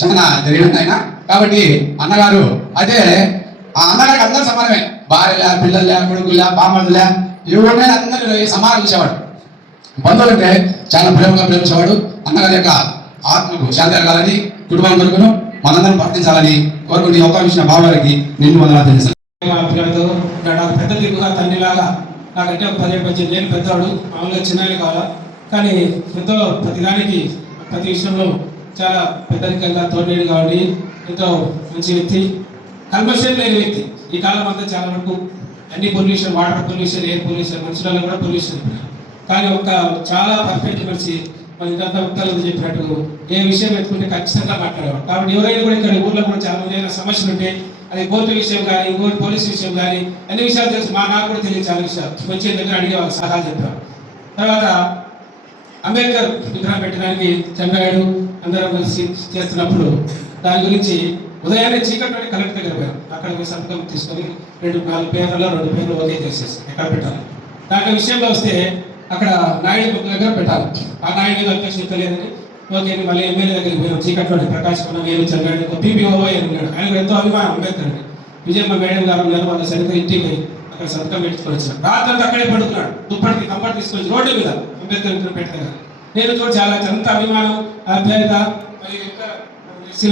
చాలా జరిగింది ఆయన. కాబట్టి అన్నగారు అయితే ఆ అన్నగారికి అందరూ సమానమే, భార్య పిల్లలే కొడుకులే బామర్దులే ఎవరైనా అందరూ సమానం చూసేవాడు. బంధువులు అంటే చాలా ప్రేమగా ప్రేమించేవాడు. అన్నగారి యొక్క ఆత్మకు శాంతి కలగాలని కుటుంబం కొడుకును మనందరం ప్రార్థించాలని కోరుకుని అవకాశం ఇచ్చిన బాబారికి నిన్ను వందనాలు తెలుసు. పిల్లలతో నాకు పెద్ద దిగుగా తండ్రిలాగా నాకంటే ఒక 18 ఏళ్ళు పెద్దవాడు, మామూలుగా చిన్నవి కావాలా. కానీ ఎంతో ప్రతిదానికి ప్రతి విషయంలో చాలా పెద్దరికంగా తోడేడు కాబట్టి ఎంతో మంచి వ్యక్తి, కల్మషం లేని వ్యక్తి. ఈ కాలం అంతా చాలా వరకు అన్ని pollution, water pollution, air pollution, మనుషులలో కూడా పొల్యూషన్. కానీ ఒక చాలా పర్ఫెక్ట్ మనిషి. మన ఇంత భక్తులు చెప్పినట్టు ఏ విషయం ఎత్తుకుంటే ఖచ్చితంగా మాట్లాడేవాడు. కాబట్టి ఎవరైనా కూడా ఇక్కడ ఊర్లో కూడా చాలా మంది ఏదైనా సమస్యలు ఉంటే అది కోర్టు విషయం కానీ ఇంకోటి పోలీస్ విషయం కానీ అన్ని విషయాలు తెలుసు. నాకు కూడా తెలియదు చాలా విషయాలు. వచ్చే దగ్గర అడిగే వాళ్ళు సలహాలు చెప్పారు. తర్వాత అంబేద్కర్ విగ్రహం పెట్టడానికి చంద్రగాడు అందరం కలిసి చేస్తున్నప్పుడు దాని గురించి ఉదయాన్నే చీకటి కలెక్టర్ దగ్గర పోయాం. అక్కడ పోయి సంతకం తీసుకొని 4 పేర్లలో 2 పేర్లు ఓకే చేసేసి ఎక్కడ పెట్టాలి. దాంట్లో విషయంలో వస్తే అక్కడ నాయుడు దగ్గర పెట్టాలి. ఆ నాయుడు అధ్యక్షుడు తెలియదని ఓకే మళ్ళీ ఎమ్మెల్యే దగ్గరికి పోయాం. చీకట్లోనే ప్రకాశం నేను చంద్రగాడు పీపీఓ ఉన్నాడు. ఆయన ఎంతో అభిమానం అంబేద్కర్ అండి. విజయమ్మ మేడం గారు ఉన్నారు, వాళ్ళ సరిగ్గా ఇంటికి పోయి అక్కడ సంతకం పెట్టుకొని వచ్చారు. రాత్రి అక్కడే పడుకున్నాడు, దుప్పటికి కంపటి తీసుకొని రోడ్డు మీద అంబేద్కర్ విగ్రహం పెట్టారు. నేను చూడ చాలా ఎంత అభిమానం ఆప్యాయత మరి ఎంత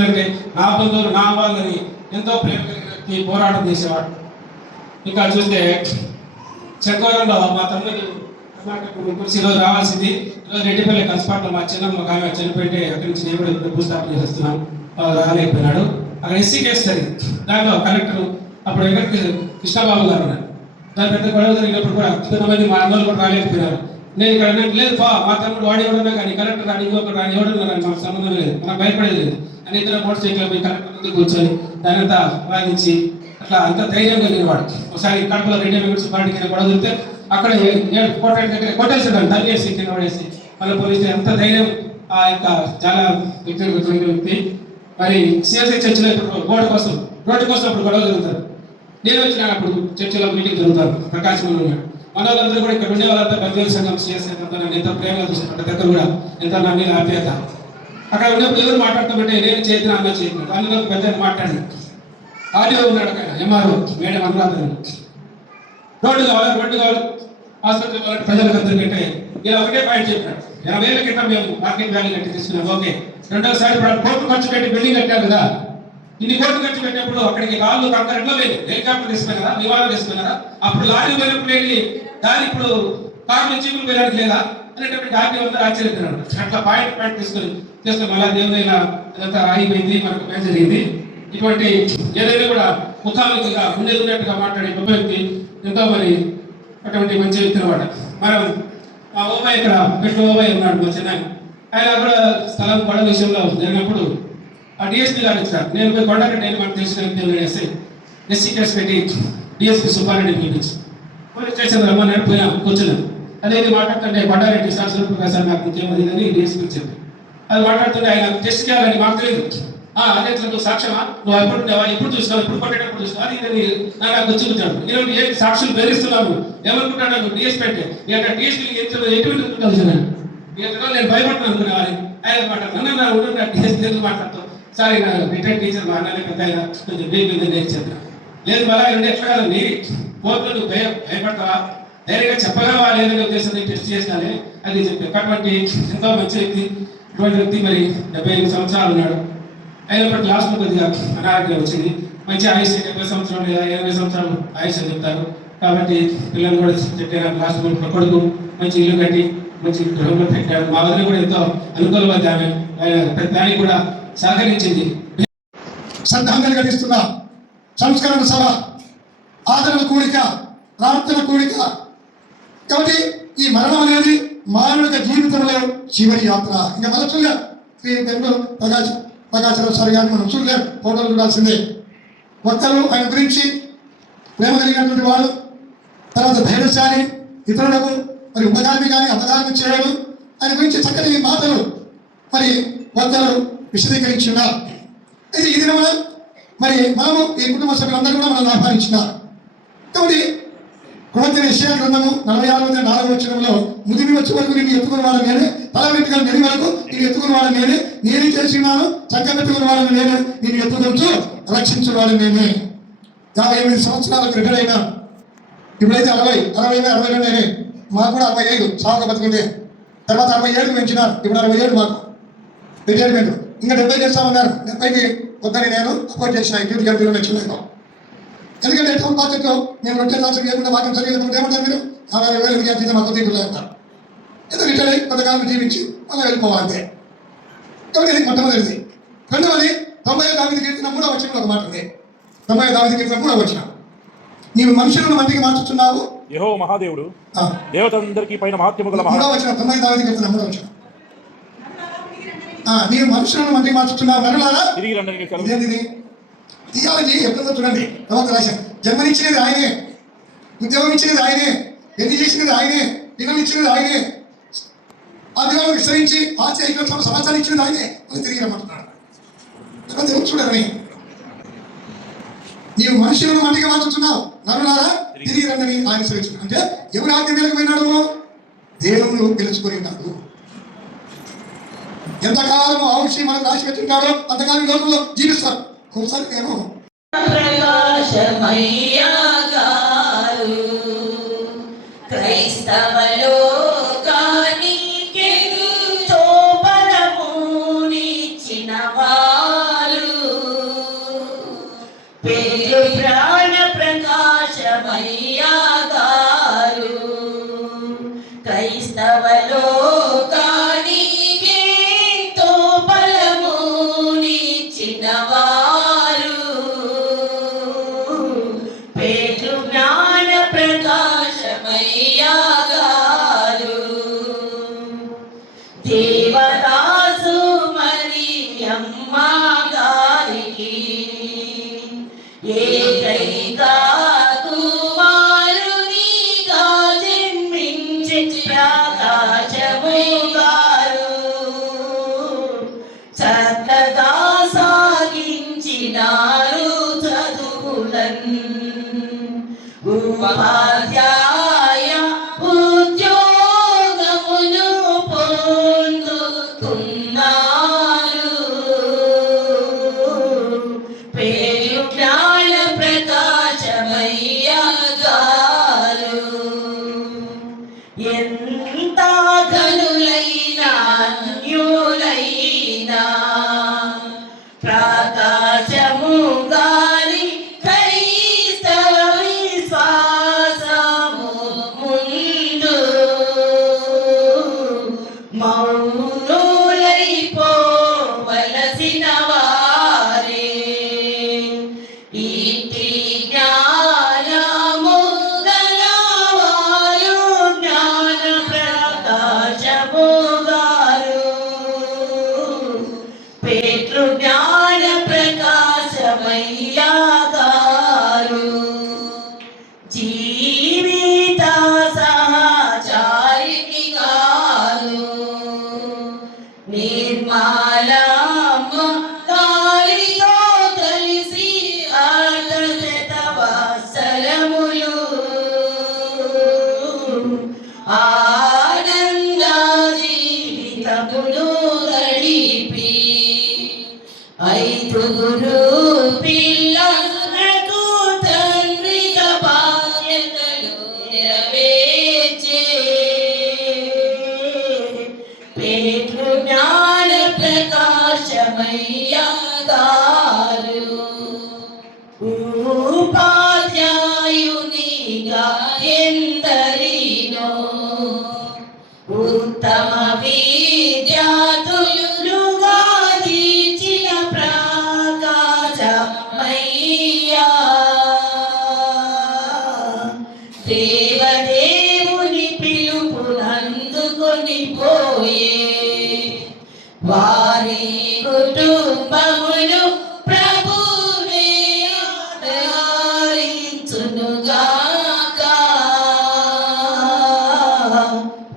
అంటే నా బంధువులు నా వాళ్ళని ఎంతో ప్రేమ కలిగి పోరాటం చేసేవాడు. ఇంకా చూస్తే చక్వరంలో మా తమ్ముడు ఈరోజు రావాల్సింది, ఈరోజు రెడ్డిపల్లి కన్స్పాట్లో మా చిన్నమ్మ ఒక ఆమె చనిపోయింటే అక్కడి నుంచి నేను కూడా భూస్థాపన చేస్తున్నాం, రాలేకపోయినాడు. అక్కడ ఎస్సీ కేసు జరిగింది. దాంట్లో కలెక్టర్ అప్పుడు వెంకట కృష్ణబాబు గారు ఉన్నారు. దాని పెద్ద గొడవ జరిగినప్పుడు కూడా కొంతమంది మా అన్నోళ్ళు కూడా రాలేకపోయినారు. నేను ఇక్కడ లేదు మా తమ్ముడు వాడి ఎవడన్నా కానీ కలెక్టర్ రాని ఇంకొకటి రాని ఎవడన్నా కానీ మాకు సంబంధం లేదు, మనకు భయపడేది లేదు అని ఇద్దరు మోటార్ సైకిల్ పోయి కలెక్టర్ ముందు కూర్చొని దాని అంతా వాదించి అట్లా అంత ధైర్యంగా నిలవాడు. ఒకసారి కడపలో రెడ్డి వెంకట పార్టీకి గొడవ దొరికితే అక్కడ కోటాడి దగ్గర కొట్టేసాడు, తల్లేసి కింద పడేసి మళ్ళీ పోలీసు ఎంత ధైర్యం ఆ యొక్క చాలా వ్యక్తి. మరి సిఎస్ఐ చర్చిలో ఇప్పుడు రోడ్డు కోసం అప్పుడు గొడవ జరుగుతారు. నేను వచ్చిన అప్పుడు చర్చిలో మీటింగ్ జరుగుతారు, ప్రకాశంలో ఉన్నాడు. మన వాళ్ళందరూ కూడా ఇక్కడ ఉండే వాళ్ళంతా బంధువుల సంఘం సిఎస్ఐ నన్ను ఎంతో ప్రేమగా చూసిన దగ్గర కూడా ఎంత నా మీద ఆప్యాయత. అక్కడ ఉన్నప్పుడు ఎవరు మాట్లాడుతామంటే నేను చేతిన అన్న చేతిన అందులో పెద్ద మాట్లాడి ఆడియో ఉన్నాడు అక్కడ ఎంఆర్ఓ మేడం అనురాధ రోడ్డు కావాలి హాస్పిటల్ కావాలి ప్రజలకు అందరికంటే ఇలా ఒకటే పాయింట్ చెప్పాడు. 80 ఏళ్ల క్రితం మేము మార్కెట్ వ్యాలీ కట్టి తీసుకున్నాం. ఓకే, రెండోసారి కోట్లు ఖర్చు పెట్టి బిల్డింగ్ కట్టారు కదా, ఇన్ని కోట్లు ఖర్చు పెట్టినప్పుడు అక్కడికి రాళ్ళు కంకర ఎట్లా లేదు, హెలికాప్టర్ తీసుకున్నారా, విమానం తీసుకున్నారా, అప్పుడు లారీ పోయినప్పుడు వెళ్ళి దాని ఇప్పుడు కారు నుంచి పోయడానికి లేదా అనేటప్పుడు దాన్ని అందరూ ఆశ్చర్యపోయినాడు. అట్లా పాయింట్ తీసుకొని మళ్ళా దేవుని ఇదంతా ఆగిపోయింది, మనకు మేలు జరిగింది. ఇటువంటి ఏదైనా కూడా ముఖాముఖిగా ఉండేది ఉన్నట్టుగా మాట్లాడే గొప్ప వ్యక్తి, ఎంతో మరి అటువంటి మంచి వ్యక్తి అనమాట. మనం మా ఓబాయ్ ఇక్కడ పెట్టు ఓబాయ్ ఉన్నాడు మా చెన్నై, ఆయన కూడా స్థలం గొడవ విషయంలో జరిగినప్పుడు ఆ డిఎస్పీ గారు ఇచ్చారు. నేను పోయి కొండరెడ్డి నేను మనకు తెలిసిన వ్యక్తి ఎస్సీ కేసు పెట్టి డిఎస్పీ సుబ్బారెడ్డి పిలిపించి పోలీస్ స్టేషన్ రమ్మని పోయినా కూర్చున్నాను. అదేది మాట్లాడుతుంటే కొండారెడ్డి సార్ సూర్యప్రకాశ్ సార్ నాకు ఇంకేమని డిఎస్పీ చెప్పి అది మాట్లాడుతుంటే ఆయన టెస్ట్ చేయాలని మాకు తెలియదు. అదే నువ్వు సాక్ష్యమా, నువ్వు ఎప్పుడు చూసినావు, ఎప్పుడు కొట్టేటప్పుడు చూసినావు, అది నాకు వచ్చి కూర్చాడు. నేను ఏ సాక్షులు బెదిరిస్తున్నాను ఏమనుకుంటాను, నువ్వు డిఎస్పీ అంటే ఇక డిఎస్పీ ఎటువంటి చూసాను నేను భయపడుతున్నాను అనుకునేవారి. ఆయన మాట్లాడుతున్నా ఉంటున్నా డిఎస్పీ ఎందుకు మాట్లాడుతావు సార్, నా రిటైర్డ్ టీచర్ మా అన్ననే పెద్ద ఆయన కొంచెం బీపీ నేర్చాను. లేదు మళ్ళీ ఆయన ఎట్లా కాదండి కోర్టులో నువ్వు భయపడతావా, ధైర్యంగా చెప్పగలవా లేదనే ఉద్దేశంతో టెస్ట్ చేసినానే అది చెప్పి అటువంటి ఎంతో మంచి వ్యక్తి. ఇటువంటి వ్యక్తి మరి 75 సంవత్సరాలు ఉన్నాడు. అయినప్పటికీ లాస్ట్లో కొద్దిగా అనారోగ్యం వచ్చింది. మంచి ఆయుష్ 70 సంవత్సరాలు లేదా 80 సంవత్సరాలు ఆయుష్ అని చెప్తారు. కాబట్టి పిల్లలు కూడా చెప్పారు. లాస్ట్ కొడుకు మంచి ఇల్లు కట్టి మంచి గృహంలో పెట్టాడు. మా వదిన కూడా ఎంతో అనుకూలమైన ఆమె దానికి కూడా సహకరించింది. శ్రద్ధాంజలి ఘటిస్తున్న సంస్కరణ సభ ఆదరణ కూడిక, ప్రార్థన కూడిక కాబట్టి ఈ మరణం అనేది మానవుల జీవితంలో చివరి యాత్ర. ఇంకా మనం చూడలేం. శ్రీ బెంగళూరు ప్రకాశరావు సార్ గారిని మనం చూడలేం, ఫోటోలు చూడాల్సిందే. ఒక్కరు ఆయన గురించి ప్రేమ కలిగినటువంటి వాడు, తర్వాత ధైర్యశాలి, ఇతరులకు మరి ఉపకారం కానీ అపకారం చేయడం, ఆయన గురించి చక్కటి మాటలు మరి ఒక్కరు విశదీకరించి ఉన్నారు. అయితే ఈ దినమున మరి మనము ఈ కుటుంబ సభ్యులందరూ కూడా మనం ఆహ్వానించినారు. కాబట్టి ప్రవక్త యెషయా గ్రంథము 46:4 ముదిమి వచ్చే వరకు నేను ఎత్తుకుని వాడు నేనే, తల వెంట్రుకలు మెరి వరకు నేను ఎత్తుకుని వాడు నేనే, నేనే చేసినాను, చక్క పెట్టుకుని వాడు నేనే, నేను ఎత్తుకుంటూ రక్షించువాడు నేనే. 58 సంవత్సరాలకు రిటైర్ అయినా, ఇప్పుడైతే 60 నేనే. మాకు కూడా 65 సాగుగా బతుకుంటే, తర్వాత 67 పెంచినారు, ఇప్పుడు 67 మాకు రిటైర్మెంట్. ఇంకా 70 చేస్తామన్నారు. 70కి వద్దని నేను అపోర్ట్ చేసిన డ్యూటీ కంపెనీలో నచ్చలేదు. ఎందుకంటే టౌన్ ప్రాజెక్టు మేము రొట్టె దాల్చిన చేయకుండా వాక్యం చదివేది ఏమంటారు మీరు 60,000 ఎందుకు చేస్తే మాకు తీర్పులు అంటారు. ఏదో రిటైర్ అయ్యి కొంతకాలం జీవించి మనం వెళ్ళిపోవాలంటే. కాబట్టి ఇది మొట్టమొదటిది. రెండవది 90వ దావీదు కీర్తన 3వ వచనంలో ఒక మాట ఉంది. 90వ దావీదు కీర్తన 3వ వచనం, నీవు మనుషులను మందికి మార్చుతున్నావు. యెహోవా మహాదేవుడు దేవతలందరికీ పైన మహాత్మ్యము గల 3వ వచనం 90వ దావీదు కీర్తన 3వ వచనం, నీవు మనుషులను మందికి మార్చుతున్నావు. నరులారా తిరిగి రండి. ఇదేంటిది? థియాలజీ ఎప్పుడో చూడండి. ప్రవక్త రాశారు, జన్మనిచ్చినది ఆయనే, ఉద్యోగం ఇచ్చినది ఆయనే, పెళ్లి చేసినది ఆయనే, పిల్లలు ఇచ్చినది ఆయనే, ఆ దినాలను విస్తరించి సమాచారం ఇచ్చినది ఆయనే అని తిరిగి రమ్మంటున్నాడు. దేవుడు చూడని, నీవు మనుషులను మంటికి మార్చుతున్నావు, నరులారా తిరిగి రండి ఆయన సెలవించాడు. అంటే ఎవరు ఆజ్ఞ మేరకు పోయినాడు? దేవుడు పిలుచుకొని ఉన్నాడు. ఎంతకాలం ఆ విషయం మనం రాసి పెట్టింటాడో అంతకాలం లోకంలో జీవిస్తారు. ఒకసారి నేను ప్రకాశమయ్యా గారు క్రైస్తవలో కానికెంతో బలమునిచ్చిన వారు పేరు ప్రాణ ప్రకాశమయ్యా గారు క్రైస్తవలో కానికెంతో బలమునిచ్చిన వారు దేవదాసు మరియమ్మ గారికి ఏకైక కుమారునిగా జన్మించి ప్రకాశము గారు చక్కగా సాగించినారు చదువులను. ఉపాధ్యాయ ఉద్యోగమును పొందుకున్నారు. పేరు జ్ఞాన ప్రకాశమయ్య గారు ఎంత ధనులైనా అన్యులైనా ప్రకాశము గారి క్రైస్తవ విశ్వాసము ముందు మౌనులైపోవలసిన వారే. ఇట్టి జ్ఞానము గలవారు జ్ఞాన ప్రకాశము గారు పేట్రు జ్ఞాన ప్రకాశమయ్య గారు జీవిత సహచారిణి గారు నిర్మలమ్మ గారితో కలిసి అర్ధశతవత్సరములు ఆనంద జీవితములు గడిపి 5 పిల్లలకు తండ్రిగా బాధ్యతలు నెరవేర్చే పేట్రు జ్ఞాన ప్రకాశమయ్య గారు ఉపాధ్యాయునిగా ఎందరినో ఉత్తమ విద్యార్థులుగా తీర్చిన ప్రకాశమయ్యా దేవదేవుని నిత్యమును ప్రభువే ఆదరించునుగాక.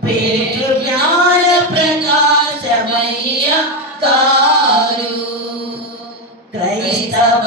పేరు జ్ఞాన ప్రకాశమయ్య గారు క్రైస్తవ